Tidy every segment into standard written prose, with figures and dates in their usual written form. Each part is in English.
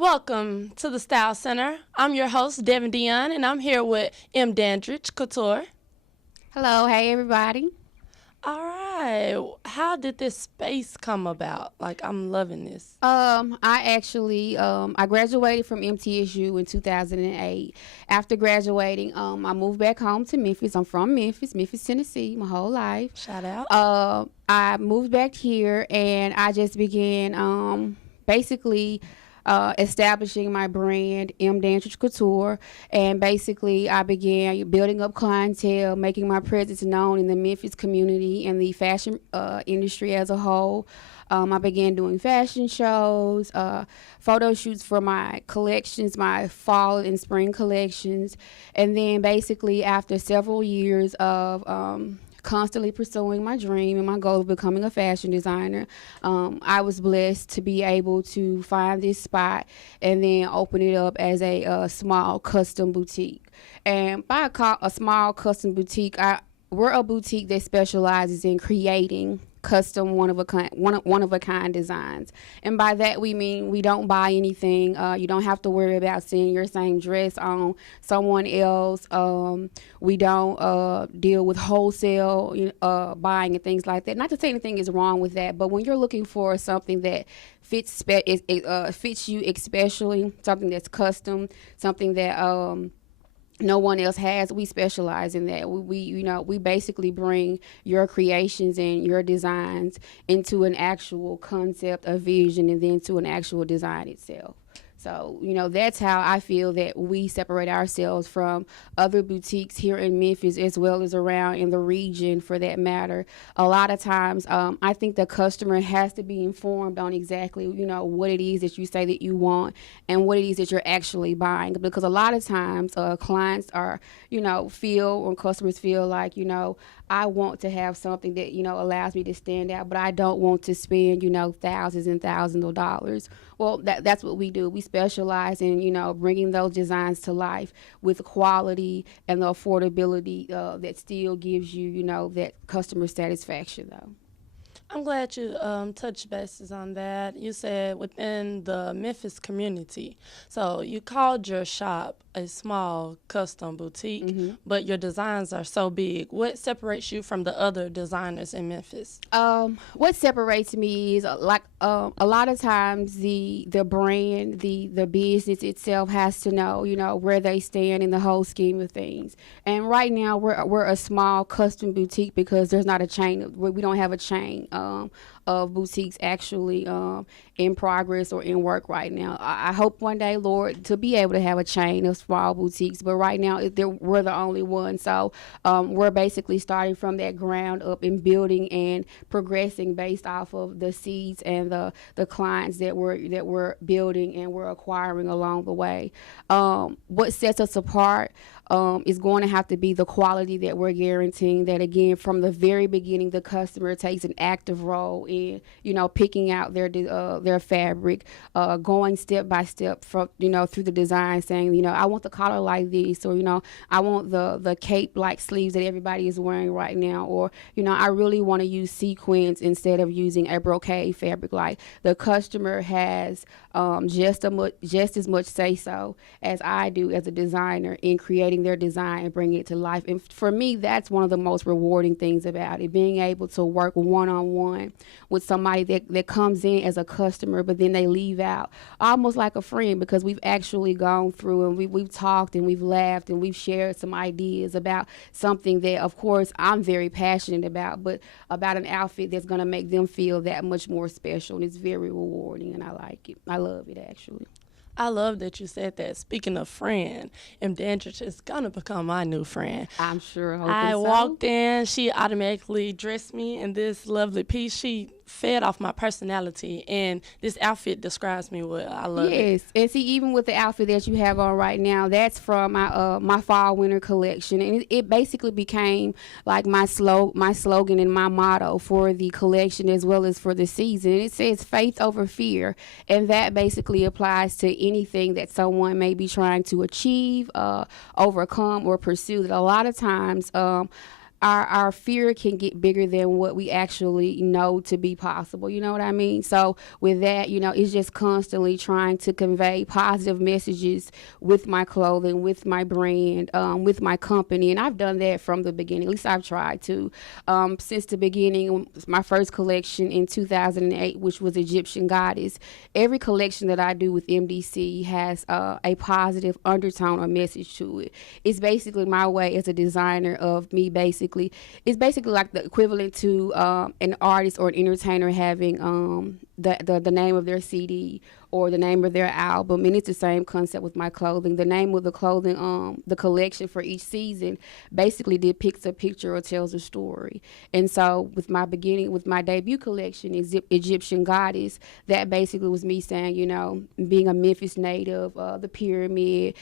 Welcome to the Style Center. I'm your host, Devin Dion, and I'm here with M. Dandridge Couture. Hello, hey everybody. All right. How did this space come about? I'm loving this. I graduated from MTSU in 2008. After graduating, I moved back home to Memphis. I'm from Memphis, Tennessee, my whole life. Shout out. I moved back here and I just began basically establishing my brand, M. Dandridge Couture, and basically I began building up clientele, making my presence known in the Memphis community and the fashion industry as a whole. I began doing fashion shows, photo shoots for my collections, my fall and spring collections, and then basically after several years of constantly pursuing my dream and my goal of becoming a fashion designer, I was blessed to be able to find this spot and then open it up as a small custom boutique. And by a small custom boutique, we're a boutique that specializes in creating custom one of a kind designs, and by that we mean we don't buy anything. You don't have to worry about seeing your same dress on someone else. We don't deal with wholesale buying and things like that. Not to say anything is wrong with that, but when you're looking for something that fits you, especially something that's custom, something that no one else has, we specialize in that. We basically bring your creations and your designs into an actual concept, a vision, and then to an actual design itself. So, that's how I feel that we separate ourselves from other boutiques here in Memphis as well as around in the region for that matter. A lot of times, I think the customer has to be informed on exactly, what it is that you say that you want and what it is that you're actually buying. Because a lot of times, clients are, or customers feel like, I want to have something that, allows me to stand out, but I don't want to spend, thousands and thousands of dollars. Well, that's what we do. We specialize in, bringing those designs to life with quality and the affordability that still gives you, that customer satisfaction, though. I'm glad you touched bases on that. You said within the Memphis community. So you called your shop a small custom boutique, but your designs are so big. What separates you from the other designers in Memphis? What separates me is a lot of times the brand, the business itself has to know, where they stand in the whole scheme of things. And right now we're a small custom boutique because there's not a chain. We don't have a chain of boutiques actually in progress or in work right now. I hope one day, Lord, to be able to have a chain of small boutiques, but right now we're the only one. So we're basically starting from that ground up and building and progressing based off of the seeds and the clients that we're building and we're acquiring along the way. What sets us apart is going to have to be the quality that we're guaranteeing. That again, from the very beginning, the customer takes an active role in, picking out their fabric, going step by step from, through the design, saying, I want the collar like this, or I want the cape like sleeves that everybody is wearing right now, or I really want to use sequins instead of using a brocade fabric. Like the customer has just as much say so as I do as a designer in creating their design and bringing it to life. And for me, that's one of the most rewarding things about it, being able to work one-on-one with somebody that comes in as a customer, but then they leave out almost like a friend, because we've actually gone through and we've talked and we've laughed and we've shared some ideas about something that, of course, I'm very passionate about, but about an outfit that's going to make them feel that much more special. And it's very rewarding, and I like it. I love it, actually. I love that you said that. Speaking of friend, M. Dandridge is going to become my new friend. I'm sure. I walked in, she automatically dressed me in this lovely piece. She fed off my personality, and this outfit describes me well. I love it. Yes, and see, even with the outfit that you have on right now, that's from my fall winter collection, and it basically became like my slogan and my motto for the collection as well as for the season. It says faith over fear, and that basically applies to anything that someone may be trying to achieve, overcome, or pursue. That a lot of times our fear can get bigger than what we actually know to be possible. You know what I mean? So with that, it's just constantly trying to convey positive messages with my clothing, with my brand, with my company, and I've done that from the beginning. At least I've tried to. Since the beginning, my first collection in 2008, which was Egyptian Goddess. Every collection that I do with MDC has a positive undertone or message to it. It's basically my way as a designer of me basically. It's basically like the equivalent to an artist or an entertainer having the name of their CD or the name of their album, and it's the same concept with my clothing. The name of the clothing, the collection for each season basically depicts a picture or tells a story. And so with my debut collection, Egyptian Goddess, that basically was me saying, being a Memphis native, the pyramid,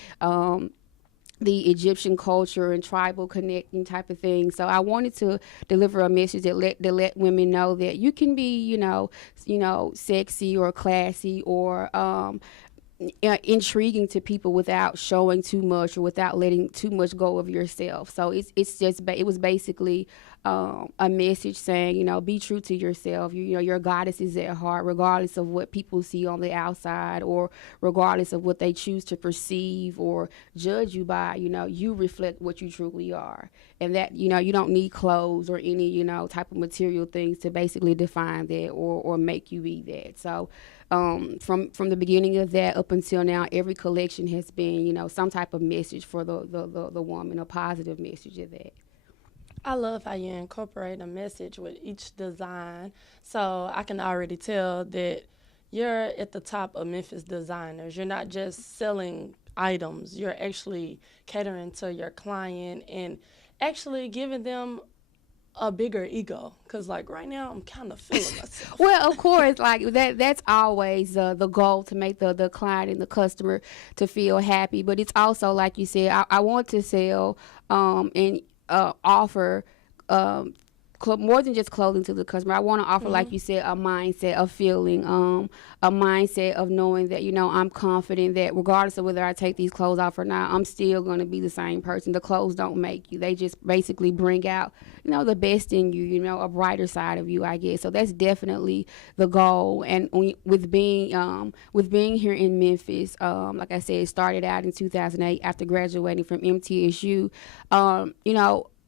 the Egyptian culture and tribal connecting type of thing. So I wanted to deliver a message that let women know that you can be, sexy or classy or intriguing to people without showing too much or without letting too much go of yourself. So it was basically a message saying, be true to yourself. Your goddess is at heart, regardless of what people see on the outside or regardless of what they choose to perceive or judge you by. You reflect what you truly are, and that you don't need clothes or any type of material things to basically define that or make you be that. So from the beginning of that up until now, every collection has been some type of message for the woman, a positive message of that. I love how you incorporate a message with each design. So I can already tell that you're at the top of Memphis designers. You're not just selling items, you're actually catering to your client and actually giving them a bigger ego. Because, like, right now, I'm kind of feeling myself. Well, of course, like that's always the goal, to make the client and the customer to feel happy. But it's also, like you said, I want to sell and offer more than just clothing to the customer. I want to offer, like you said, a mindset of feeling, a mindset of knowing that, I'm confident that regardless of whether I take these clothes off or not, I'm still going to be the same person. The clothes don't make you. They just basically bring out, the best in you, a brighter side of you, I guess. So that's definitely the goal. And with being here in Memphis, like I said, it started out in 2008 after graduating from MTSU.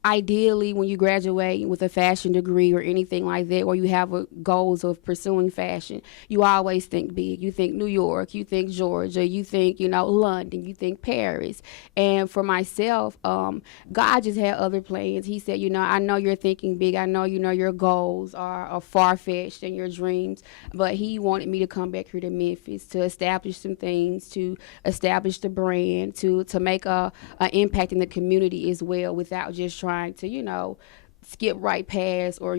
Ideally, when you graduate with a fashion degree or anything like that, or you have goals of pursuing fashion, you always think big. You think New York, you think Georgia, you think, London, you think Paris. And for myself, God just had other plans. He said, I know you're thinking big. I know, your goals are far-fetched and your dreams, but he wanted me to come back here to Memphis to establish some things, to establish the brand, to make an impact in the community as well, without just trying to, skip right past or,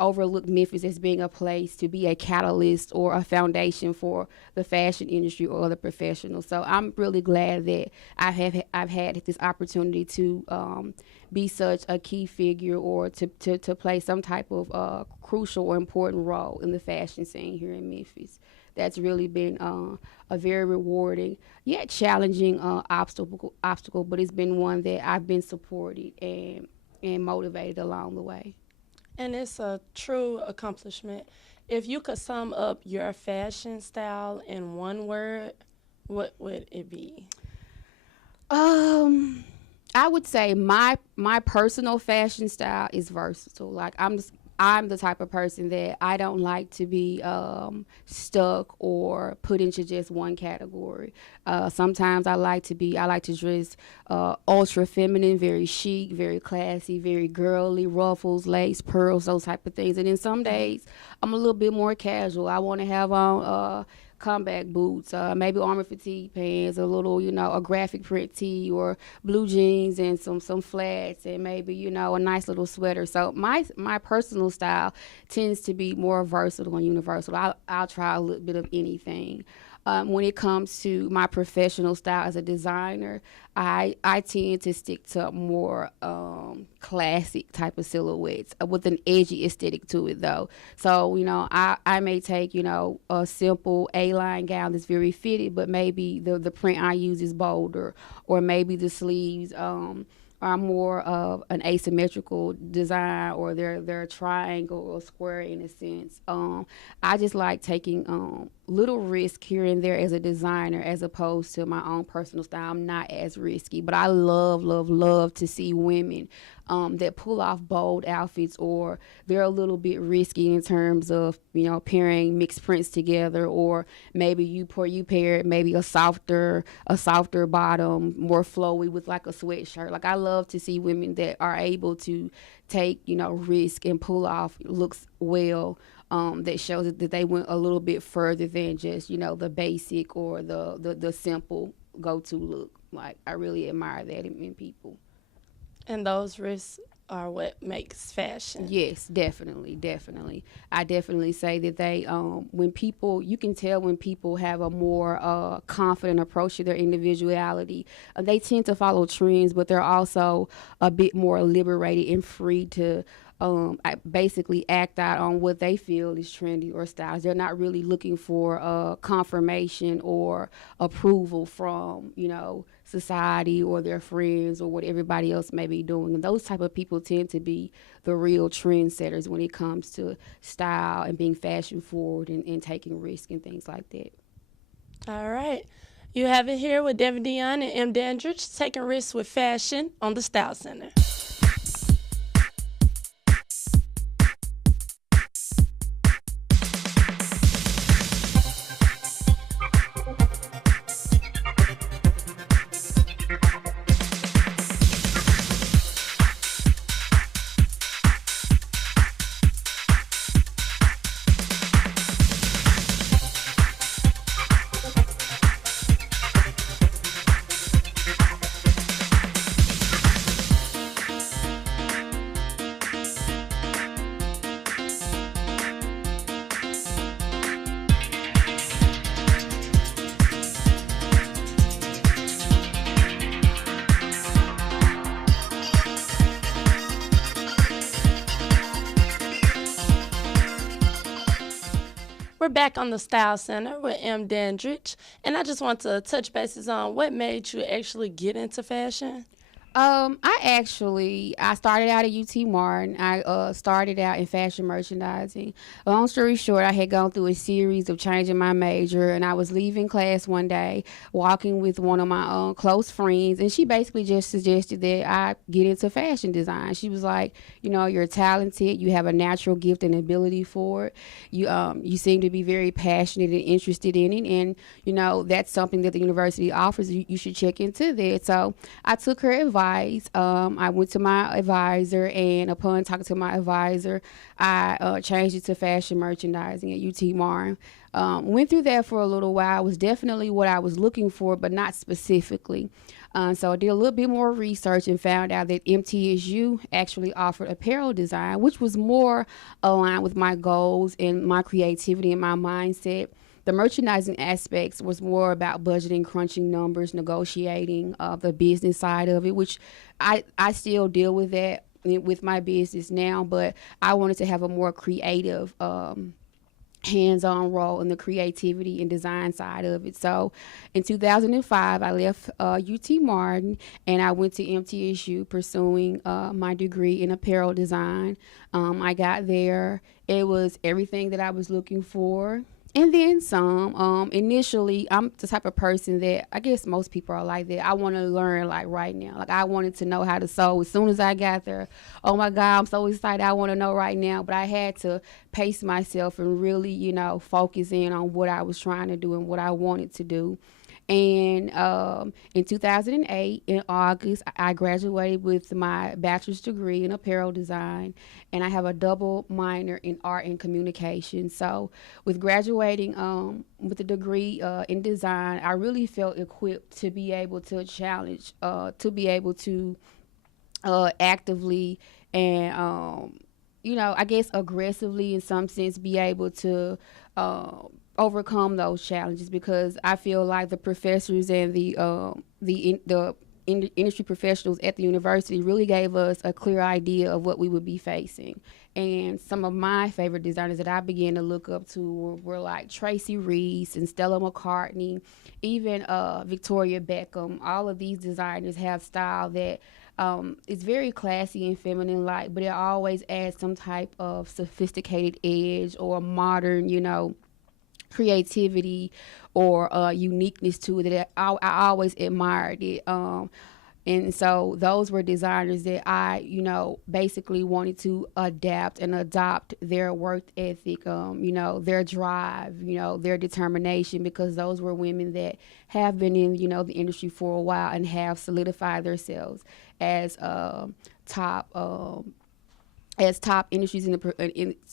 overlook Memphis as being a place to be a catalyst or a foundation for the fashion industry or other professionals. So I'm really glad that I've had this opportunity to be such a key figure or to play some type of crucial or important role in the fashion scene here in Memphis. That's really been a very rewarding yet challenging obstacle, but it's been one that I've been supported and motivated along the way. And it's a true accomplishment. If you could sum up your fashion style in one word, what would it be? I would say my personal fashion style is versatile. Like I'm the type of person that I don't like to be stuck or put into just one category. Sometimes I like to dress ultra feminine, very chic, very classy, very girly, ruffles, lace, pearls, those type of things. And then some days I'm a little bit more casual. I want to have on combat boots, maybe armor fatigue pants, a little, a graphic print tee or blue jeans and some flats and maybe, a nice little sweater. So my personal style tends to be more versatile and universal. I'll try a little bit of anything. When it comes to my professional style as a designer, I tend to stick to more classic type of silhouettes with an edgy aesthetic to it, though. So, I may take, a simple A-line gown that's very fitted, but maybe the print I use is bolder, or maybe the sleeves are more of an asymmetrical design, or they're a triangle or square in a sense. I just like taking little risk here and there as a designer, as opposed to my own personal style. I'm not as risky, but I love to see women that pull off bold outfits, or they're a little bit risky in terms of, pairing mixed prints together, or maybe you pair maybe a softer bottom, more flowy with like a sweatshirt. Like, I love to see women that are able to take, risk and pull off looks well. That shows that they went a little bit further than just, the basic or the simple go-to look. Like, I really admire that in people. And those risks are what makes fashion. Yes, definitely. I definitely say that they, you can tell when people have a more confident approach to their individuality. They tend to follow trends, but they're also a bit more liberated and free to basically act out on what they feel is trendy or styles. They're not really looking for confirmation or approval from, society or their friends or what everybody else may be doing. And those type of people tend to be the real trendsetters when it comes to style and being fashion forward and taking risks and things like that. All right. You have it here with Devin Dion and M. Dandridge taking risks with fashion on the Style Center. We're back on the Style Center with M. Dandridge, and I just want to touch bases on what made you actually get into fashion. I started out at UT Martin. I started out in fashion merchandising. Long story short, I had gone through a series of changing my major, and I was leaving class one day, walking with one of my close friends, and she basically just suggested that I get into fashion design. She was like, you're talented, you have a natural gift and ability for it. You seem to be very passionate and interested in it, and that's something that the university offers. You should check into that. So I took her advice. I went to my advisor, and upon talking to my advisor, I changed it to fashion merchandising at UT Martin. Went through that for a little while. It was definitely what I was looking for, but not specifically. So I did a little bit more research and found out that MTSU actually offered apparel design, which was more aligned with my goals and my creativity and my mindset. The merchandising aspects was more about budgeting, crunching numbers, negotiating the business side of it, which I still deal with that with my business now, but I wanted to have a more creative hands-on role in the creativity and design side of it. So in 2005, I left UT Martin, and I went to MTSU pursuing my degree in apparel design. I got there. It was everything that I was looking for. And then some. Initially, I'm the type of person that I guess most people are like that. I want to learn like right now. Like, I wanted to know how to sew as soon as I got there. Oh my God, I'm so excited. I want to know right now. But I had to pace myself and really, focus in on what I was trying to do and what I wanted to do. And in 2008, in August, I graduated with my bachelor's degree in apparel design, and I have a double minor in art and communication. So with graduating with a degree in design, I really felt equipped to be able to challenge, to be able to actively and, I guess aggressively in some sense be able to overcome those challenges, because I feel like the professors and the industry professionals at the university really gave us a clear idea of what we would be facing. And some of my favorite designers that I began to look up to were like Tracy Reese and Stella McCartney, even Victoria Beckham. All of these designers have style that it's very classy and feminine like, but it always adds some type of sophisticated edge or modern, creativity or uniqueness to it that I always admired it. And so those were designers that I, basically wanted to adapt and adopt their work ethic, their drive, their determination, because those were women that have been in, the industry for a while and have solidified themselves as top industries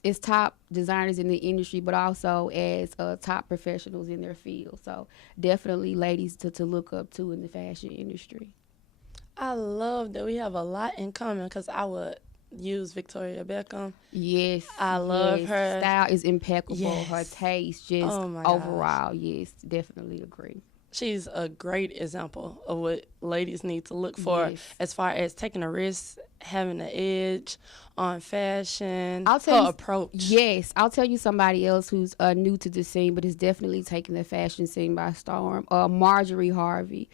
as top designers in the industry, but also as top professionals in their field. So definitely ladies to look up to in the fashion industry. I love that we have a lot in common because I would use Victoria Beckham. Yes. I love her. Style is impeccable. Yes. Her taste, just overall, yes, definitely agree. She's a great example of what ladies need to look for as far as taking a risk, having an edge on fashion, approach. Yes, I'll tell you somebody else who's new to the scene, but is definitely taking the fashion scene by storm. Marjorie Harvey,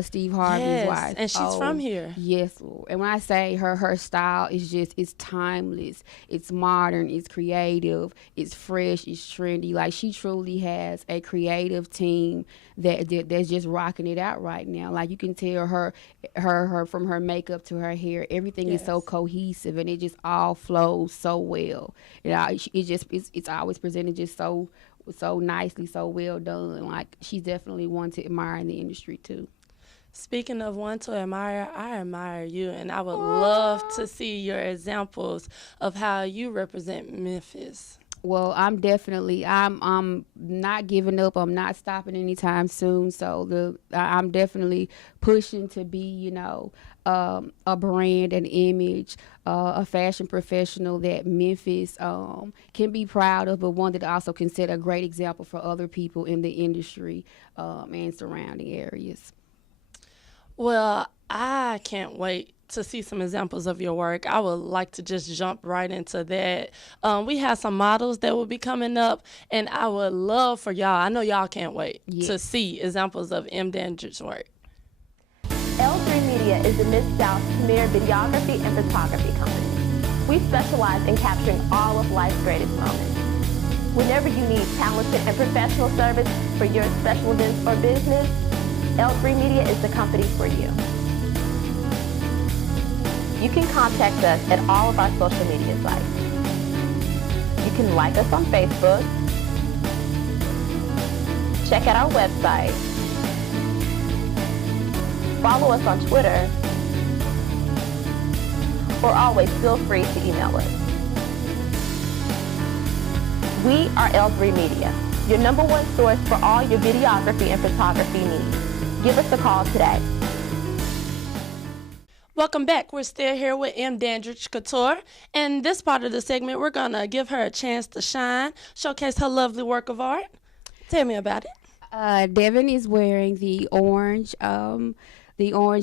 Steve Harvey's wife. And she's from here. Yes, Lord. And when I say her style is it's timeless, it's modern, it's creative, it's fresh, it's trendy. Like, she truly has a creative team that's just rocking it out right now. Like, you can tell her from her makeup to her hair, everything is so cohesive, and it just all flows so well. It's always presented just so nicely, so well done. Like, she's definitely one to admire in the industry too. Speaking of one to admire, I admire you, and I would love to see your examples of how you represent Memphis. Well, I'm not giving up. I'm not stopping anytime soon. So I'm definitely pushing to be, a brand, an image, a fashion professional that Memphis can be proud of, but one that also can set a great example for other people in the industry and surrounding areas. Well, I can't wait to see some examples of your work. I would like to just jump right into that. We have some models that will be coming up, and I would love for y'all, I know y'all can't wait to see examples of M. Dandridge's work. L3 Media is the Mid-South's premier videography and photography company. We specialize in capturing all of life's greatest moments. Whenever you need talented and professional service for your special events or business, L3 Media is the company for you. You can contact us at all of our social media sites. You can like us on Facebook, check out our website, follow us on Twitter, or always feel free to email us. We are L3 Media, your #1 source for all your videography and photography needs. Give us a call today. Welcome back. We're still here with M. Dandridge Couture. And this part of the segment, we're going to give her a chance to shine, showcase her lovely work of art. Tell me about it. Devin is wearing the orange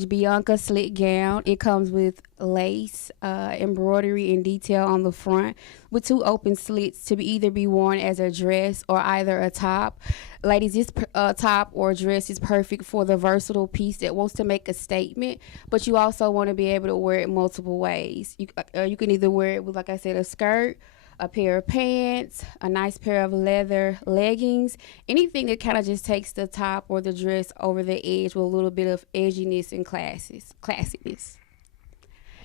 Bianca slit gown. It comes with lace, embroidery, and detail on the front with 2 open slits to either be worn as a dress or either a top. Ladies, this top or dress is perfect for the versatile piece that wants to make a statement, but you also want to be able to wear it multiple ways. You can either wear it with, like I said, a skirt, a pair of pants, a nice pair of leather leggings, anything that kind of just takes the top or the dress over the edge with a little bit of edginess and classiness.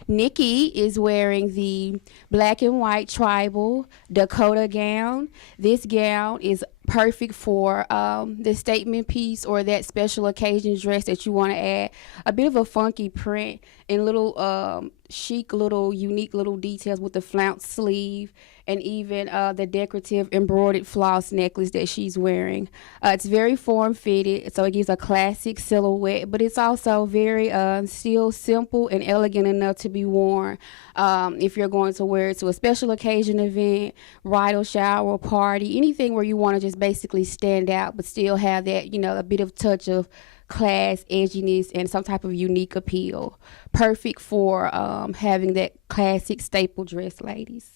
Nikki is wearing the black and white tribal Dakota gown. This gown is perfect for the statement piece or that special occasion dress that you want to add a bit of a funky print and little chic, little unique little details with the flounce sleeve and even the decorative embroidered floss necklace that she's wearing. It's very form-fitted, so it gives a classic silhouette, but it's also very still simple and elegant enough to be worn if you're going to wear it to a special occasion event, bridal shower, party, anything where you want to just basically stand out but still have that, a bit of touch of class, edginess, and some type of unique appeal. Perfect for having that classic staple dress, ladies.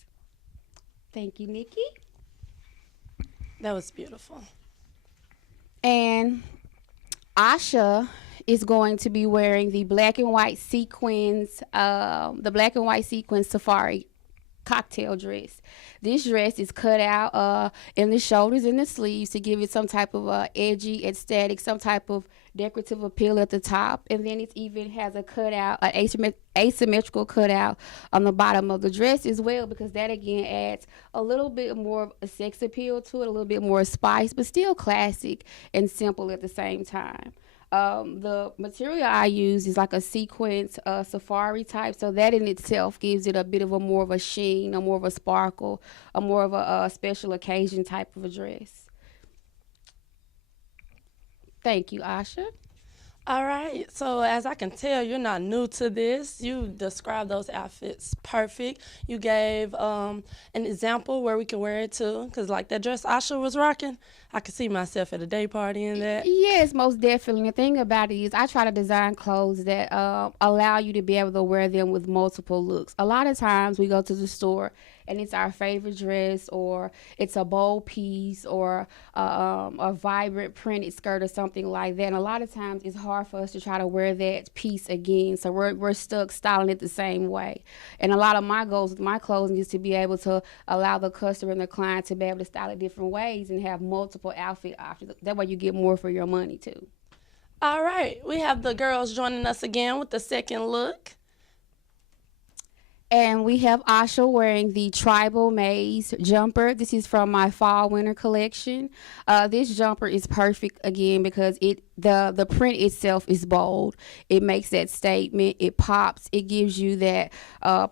Thank you, Nikki. That was beautiful. And Asha is going to be wearing the black and white sequins safari cocktail dress. This dress is cut out in the shoulders and the sleeves to give it some type of edgy aesthetic, some type of decorative appeal at the top, and then it even has a cutout, an asymmetrical cutout on the bottom of the dress as well, because that again adds a little bit more of a sex appeal to it, a little bit more spice, but still classic and simple at the same time. The material I use is like a sequence safari type, so that in itself gives it a bit of a more of a sheen, a more of a sparkle, a more of a special occasion type of a dress. Thank you, Asha. All right. So as I can tell, you're not new to this. You described those outfits perfect. You gave an example where we can wear it too, because like that dress Asha was rocking, I could see myself at a day party in that. Yes, most definitely. The thing about it is I try to design clothes that allow you to be able to wear them with multiple looks. A lot of times we go to the store and it's our favorite dress, or it's a bold piece, or a vibrant printed skirt or something like that. And a lot of times it's hard for us to try to wear that piece again. So we're stuck styling it the same way. And a lot of my goals with my clothing is to be able to allow the customer and the client to be able to style it different ways and have multiple outfit options. That way you get more for your money too. All right. We have the girls joining us again with the second look. And we have Asha wearing the Tribal Maze jumper. This is from my fall winter collection. This jumper is perfect again because the print itself is bold. It makes that statement. It pops. It gives you that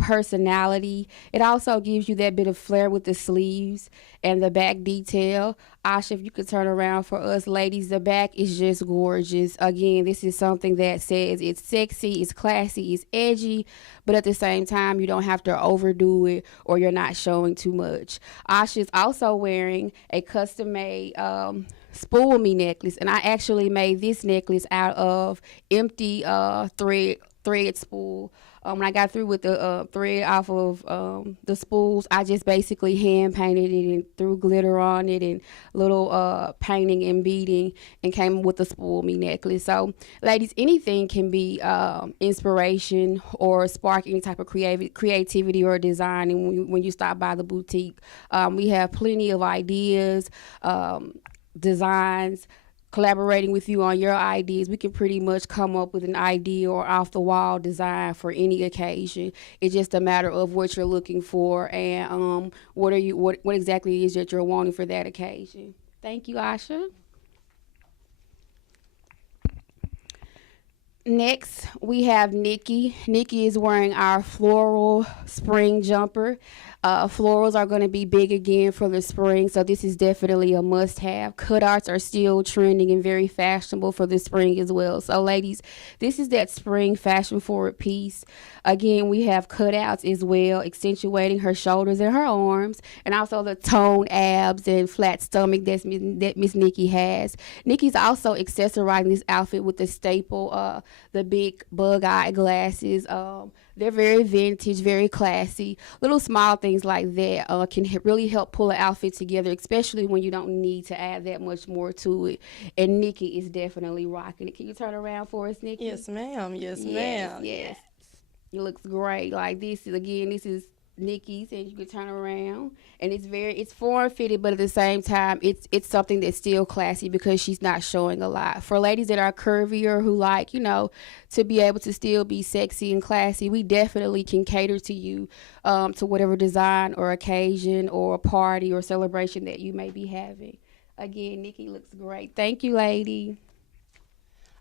personality. It also gives you that bit of flair with the sleeves and the back detail. Asha, if you could turn around for us ladies, the back is just gorgeous. Again, this is something that says it's sexy, it's classy, it's edgy, but at the same time, you don't have to overdo it or you're not showing too much. Asha is also wearing a custom-made spool me necklace, and I actually made this necklace out of empty thread spool. When I got through with the thread off of the spools, I just basically hand painted it and threw glitter on it and little painting and beading, and came with the spool me necklace. So, ladies, anything can be inspiration or spark any type of creativity or design. And when you stop by the boutique, we have plenty of ideas, designs. Collaborating with you on your ideas, we can pretty much come up with an idea or off the wall design for any occasion. It's just a matter of what you're looking for and what exactly it is that you're wanting for that occasion. Thank you, Asha. Next, we have Nikki. Nikki is wearing our floral spring jumper. Florals are going to be big again for the spring, so this is definitely a must-have. Cutouts are still trending and very fashionable for the spring as well. So, ladies, this is that spring fashion-forward piece. Again, we have cutouts as well, accentuating her shoulders and her arms, and also the toned abs and flat stomach that Miss Nikki has. Nikki's also accessorizing this outfit with the staple, the big bug-eye glasses. They're very vintage, very classy. Little small things like that can really help pull an outfit together, especially when you don't need to add that much more to it. And Nikki is definitely rocking it. Can you turn around for us, Nikki? Yes, ma'am. Yes, ma'am. Yes. It looks great. Like this is Nikki's, and you can turn around, and it's form fitted, but at the same time it's something that's still classy because she's not showing a lot. For ladies that are curvier who like to be able to still be sexy and classy, we definitely can cater to you to whatever design or occasion or party or celebration that you may be having. Again, Nikki looks great. Thank you, lady.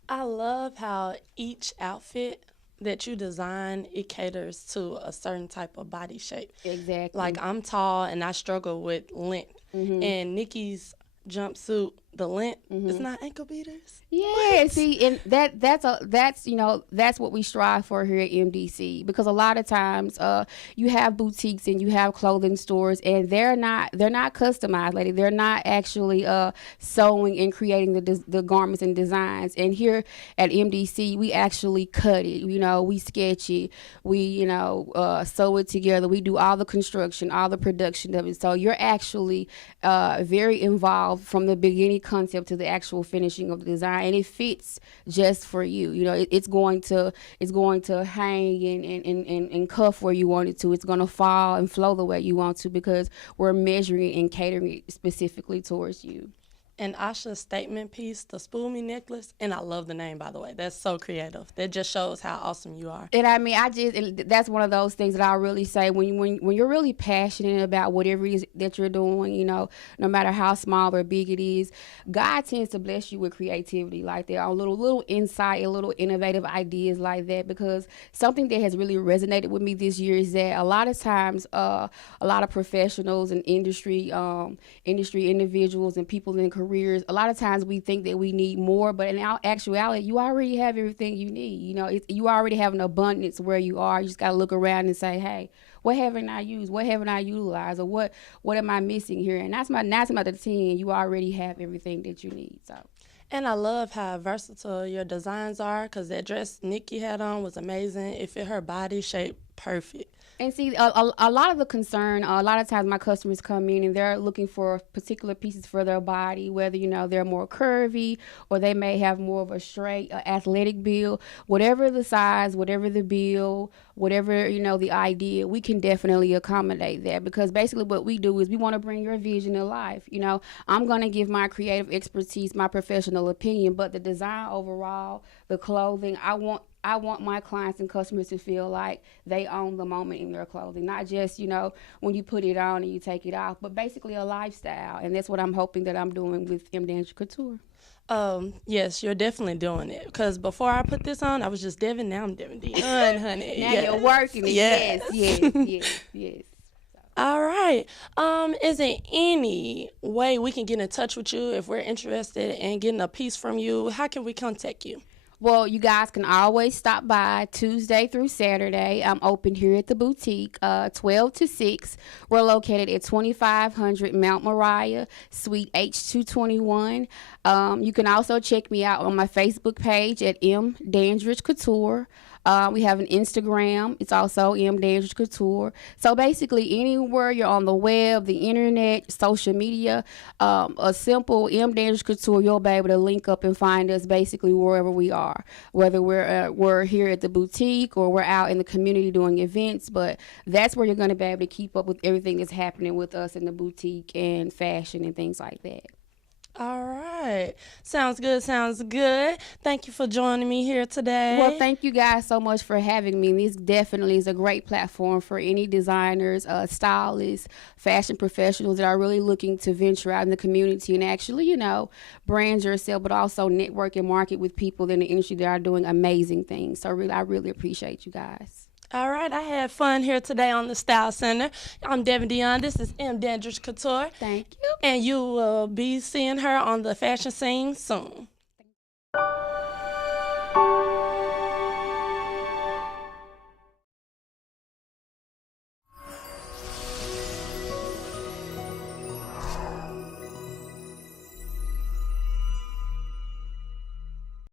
I love how each outfit that you design, it caters to a certain type of body shape. Exactly. Like I'm tall and I struggle with length. Mm-hmm. And Nikki's jumpsuit, the length, it's not ankle beaters. Yeah, see, and that's what we strive for here at MDC, because a lot of times you have boutiques and you have clothing stores, and they're not customized, lady. They're not actually sewing and creating the garments and designs. And here at MDC, we actually cut it. We sketch it. We sew it together. We do all the construction, all the production of it. So you're actually very involved from the beginning concept to the actual finishing of the design, and it fits just for you. You know, it's going to hang and cuff where you want it to. It's going to fall and flow the way you want to, because we're measuring and catering specifically towards you. And Asha's statement piece, the Spool Me necklace, and I love the name, by the way. That's so creative. That just shows how awesome you are. And I mean, that's one of those things that I really say, when you're really passionate about whatever it is that you're doing, you know, no matter how small or big it is, God tends to bless you with creativity like that, or little insight and little innovative ideas like that. Because something that has really resonated with me this year is that a lot of times, a lot of professionals and industry individuals and people in careers, a lot of times we think that we need more, but in actuality, you already have everything you need. You know, you already have an abundance where you are. You just got to look around and say, hey, what haven't I used? What haven't I utilized? Or what am I missing here? And that's my 9 out of 10. You already have everything that you need. So. And I love how versatile your designs are, because that dress Nikki had on was amazing. It fit her body shape perfect. And see, a lot of the concern, a lot of times my customers come in and they're looking for particular pieces for their body, whether, you know, they're more curvy or they may have more of a straight athletic build. Whatever the size, whatever the build, whatever, you know, the idea, we can definitely accommodate that, because basically what we do is we want to bring your vision to life. You know, I'm going to give my creative expertise, my professional opinion, but the design overall, the clothing, I want my clients and customers to feel like they own the moment in their clothing, not just, you know, when you put it on and you take it off, but basically a lifestyle. And that's what I'm hoping that I'm doing with M. Dandridge Couture. Yes, you're definitely doing it. Because before I put this on, I was just Devin. Now I'm Devin Dion, honey. Now you're working it. Yes. All right. Is there any way we can get in touch with you if we're interested in getting a piece from you? How can we contact you? Well, you guys can always stop by Tuesday through Saturday. I'm open here at the boutique, 12 to 6. We're located at 2500 Mount Moriah, Suite H221. You can also check me out on my Facebook page at M. Dandridge Couture. We have an Instagram. It's also M. Dandridge Couture. So basically, anywhere you're on the web, the internet, social media, a simple M. Dandridge Couture, you'll be able to link up and find us basically wherever we are, whether we're here at the boutique or we're out in the community doing events. But that's where you're going to be able to keep up with everything that's happening with us in the boutique and fashion and things like that. All right. Sounds good. Thank you for joining me here today. Well, thank you guys so much for having me. This definitely is a great platform for any designers, stylists, fashion professionals that are really looking to venture out in the community and actually, you know, brand yourself, but also network and market with people in the industry that are doing amazing things. So I really appreciate you guys. All right, I had fun here today on the Style Center. I'm Devin Dion. This is M. Dandridge Couture. Thank you. And you will be seeing her on the fashion scene soon.